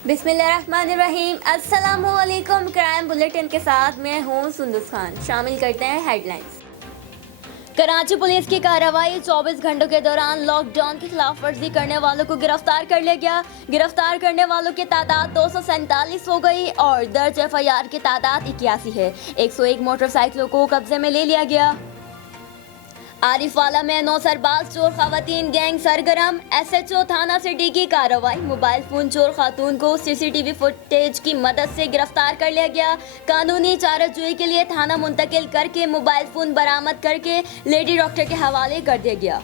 बिस्मिल्लाहिर्रहमानिर्रहीम। अस्सलामुअलैकुम। Crime bulletin के साथ मैं हूँ सुंदस खान। शामिल करते हैं हेडलाइंस। कराची पुलिस की कार्रवाई। 24 घंटों के दौरान लॉकडाउन की खिलाफ वर्जी करने वालों को गिरफ्तार कर लिया गया। गिरफ्तार करने वालों की तादाद 247 हो गई और दर्ज एफआईआर की तादाद 81 है। 101 मोटरसाइकिलों को कब्जे में ले लिया गया। आरिफवाला में 9 सरबाज चोर खवातीन गैंग सरगर्म। एसएचओ थाना सिटी की कार्रवाई। मोबाइल फोन चोर खातून को सीसीटीवी फुटेज की मदद से गिरफ्तार कर लिया गया। कानूनी चाराजोई के लिए थाना मुंतकिल करके मोबाइल फोन बरामद करके लेडी डॉक्टर के हवाले कर दिया गया।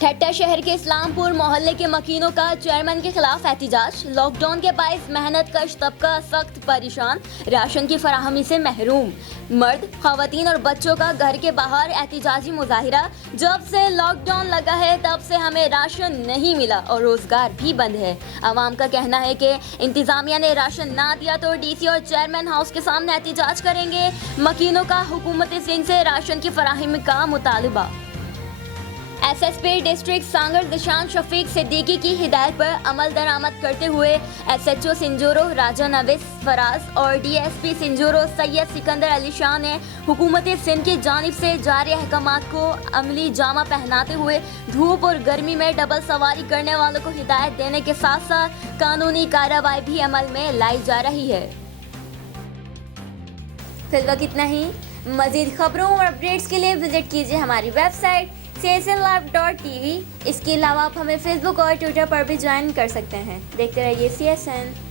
ठट्टा शहर के इस्लामपुर मोहल्ले के मकीनों का चेयरमैन के खिलाफ एहतिजाज। लॉकडाउन के बायस मेहनत कश तबका सख्त परेशान, राशन की फराहमी से महरूम। मर्द, खवातीन और बच्चों का घर के बाहर एहतिजाजी मुजाहिरा। जब से लॉकडाउन लगा है तब से हमें राशन नहीं मिला और रोजगार भी बंद है। आवाम का कहना है कि इंतजामिया ने राशन ना दिया तो डीसी और चेयरमैन हाउस के सामने एहतिजाज करेंगे। मकीनों का हुकूमत सिंध से राशन की फराहमी का मुतालबा। एसएसपी डिस्ट्रिक्ट सांगर दिशान शफीक सिद्दीकी की हिदायत पर अमल दरामद करते हुए एसएचओ सिंजोरो राजा नवीस फराज और डीएसपी सिंजोरो सैयद सिकंदर अली शाह ने हुकूमत सिंध की जानिब से जारी अहकामात को अमली जामा पहनाते हुए धूप और गर्मी में डबल सवारी करने वालों को हिदायत देने के साथ साथ कानूनी कार्रवाई भी अमल में लाई जा रही है। फिलहाल इतना ही। मजीद खबरों और अपडेट्स के लिए विजिट कीजिए हमारी वेबसाइट csnlive.tv। इसके अलावा आप हमें फेसबुक और ट्विटर पर भी ज्वाइन कर सकते हैं। देखते रहिए CSN।